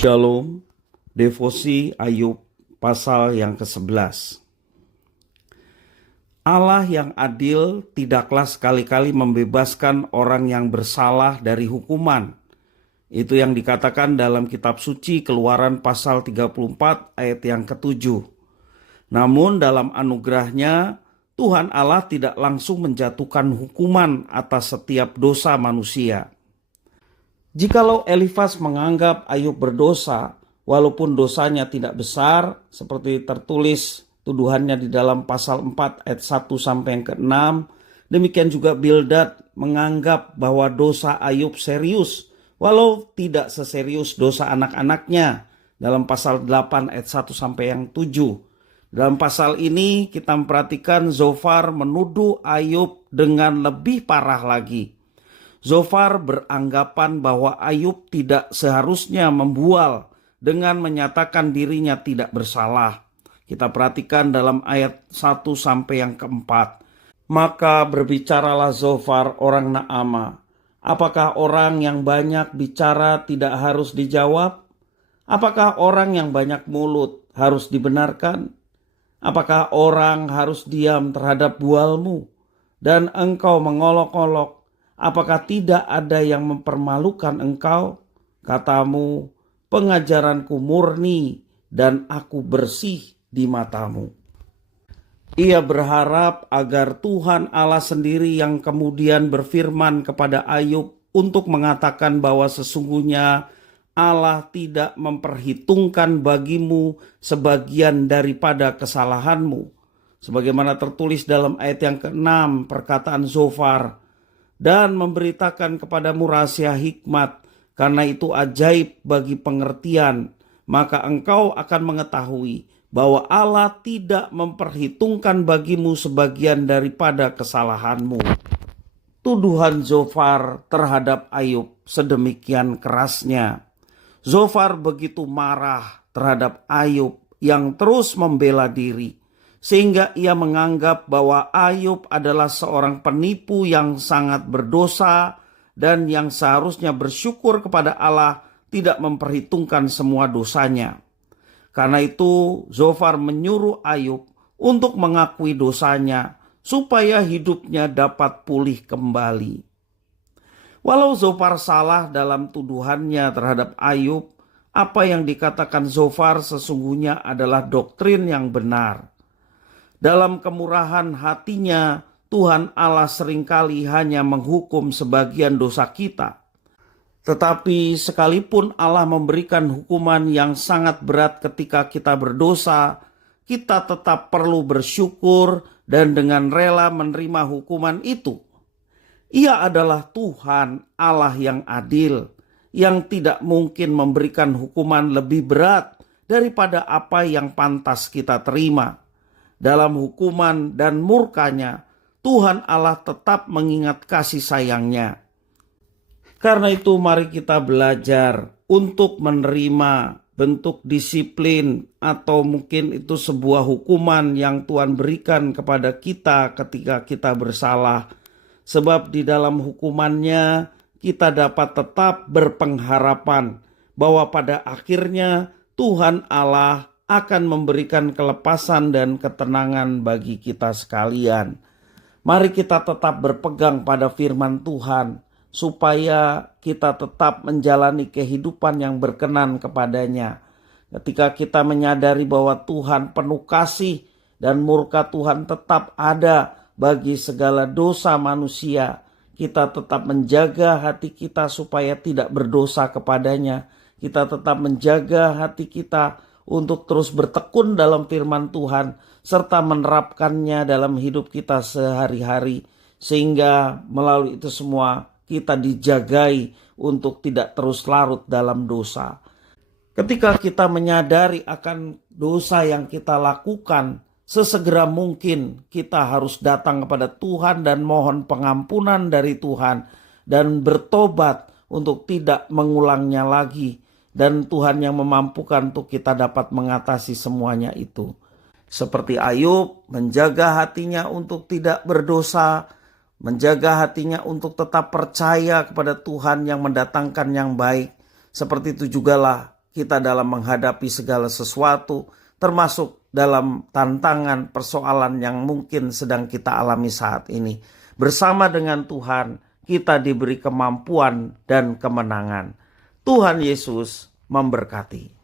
Shalom, Devosi Ayub pasal yang ke-11. Allah yang adil tidaklah sekali-kali membebaskan orang yang bersalah dari hukuman. Itu yang dikatakan dalam kitab suci Keluaran pasal 34 ayat yang ke-7. Namun dalam anugerahnya, Tuhan Allah tidak langsung menjatuhkan hukuman atas setiap dosa manusia. Jikalau Elifas menganggap Ayub berdosa, walaupun dosanya tidak besar, seperti tertulis tuduhannya di dalam pasal 4 ayat 1 sampai yang ke-6, demikian juga Bildad menganggap bahwa dosa Ayub serius, walau tidak seserius dosa anak-anaknya, dalam pasal 8 ayat 1 sampai yang 7. Dalam pasal ini kita memperhatikan Zofar menuduh Ayub dengan lebih parah lagi. Zofar beranggapan bahwa Ayub tidak seharusnya membual dengan menyatakan dirinya tidak bersalah. Kita perhatikan dalam ayat 1 sampai yang ke-4. Maka berbicaralah Zofar orang Naama. Apakah orang yang banyak bicara tidak harus dijawab? Apakah orang yang banyak mulut harus dibenarkan? Apakah orang harus diam terhadap bualmu? Dan engkau mengolok-olok. Apakah tidak ada yang mempermalukan engkau? Katamu, pengajaranku murni dan aku bersih di matamu. Ia berharap agar Tuhan Allah sendiri yang kemudian berfirman kepada Ayub untuk mengatakan bahwa sesungguhnya Allah tidak memperhitungkan bagimu sebagian daripada kesalahanmu. Sebagaimana tertulis dalam ayat yang ke-6 perkataan Zofar. Dan memberitakan kepadamu rahasia hikmat, karena itu ajaib bagi pengertian, maka engkau akan mengetahui bahwa Allah tidak memperhitungkan bagimu sebagian daripada kesalahanmu. Tuduhan Zofar terhadap Ayub sedemikian kerasnya. Zofar begitu marah terhadap Ayub yang terus membela diri, sehingga ia menganggap bahwa Ayub adalah seorang penipu yang sangat berdosa dan yang seharusnya bersyukur kepada Allah tidak memperhitungkan semua dosanya. Karena itu Zofar menyuruh Ayub untuk mengakui dosanya supaya hidupnya dapat pulih kembali. Walau Zofar salah dalam tuduhannya terhadap Ayub, apa yang dikatakan Zofar sesungguhnya adalah doktrin yang benar. Dalam kemurahan hatinya, Tuhan Allah seringkali hanya menghukum sebagian dosa kita. Tetapi sekalipun Allah memberikan hukuman yang sangat berat ketika kita berdosa, kita tetap perlu bersyukur dan dengan rela menerima hukuman itu. Ia adalah Tuhan Allah yang adil, yang tidak mungkin memberikan hukuman lebih berat daripada apa yang pantas kita terima. Dalam hukuman dan murkanya, Tuhan Allah tetap mengingat kasih sayangnya. Karena itu mari kita belajar untuk menerima bentuk disiplin atau mungkin itu sebuah hukuman yang Tuhan berikan kepada kita ketika kita bersalah. Sebab di dalam hukumannya kita dapat tetap berpengharapan bahwa pada akhirnya Tuhan Allah akan memberikan kelepasan dan ketenangan bagi kita sekalian. Mari kita tetap berpegang pada firman Tuhan, supaya kita tetap menjalani kehidupan yang berkenan kepadanya. Ketika kita menyadari bahwa Tuhan penuh kasih dan murka Tuhan tetap ada bagi segala dosa manusia, kita tetap menjaga hati kita supaya tidak berdosa kepadanya. Kita tetap menjaga hati kita untuk terus bertekun dalam firman Tuhan serta menerapkannya dalam hidup kita sehari-hari, sehingga melalui itu semua kita dijagai untuk tidak terus larut dalam dosa. Ketika kita menyadari akan dosa yang kita lakukan, sesegera mungkin kita harus datang kepada Tuhan dan mohon pengampunan dari Tuhan dan bertobat untuk tidak mengulangnya lagi. Dan Tuhan yang memampukan untuk kita dapat mengatasi semuanya itu. Seperti Ayub menjaga hatinya untuk tidak berdosa, menjaga hatinya untuk tetap percaya kepada Tuhan yang mendatangkan yang baik. Seperti itu jugalah kita dalam menghadapi segala sesuatu, termasuk dalam tantangan persoalan yang mungkin sedang kita alami saat ini. Bersama dengan Tuhan, kita diberi kemampuan dan kemenangan. Tuhan Yesus memberkati.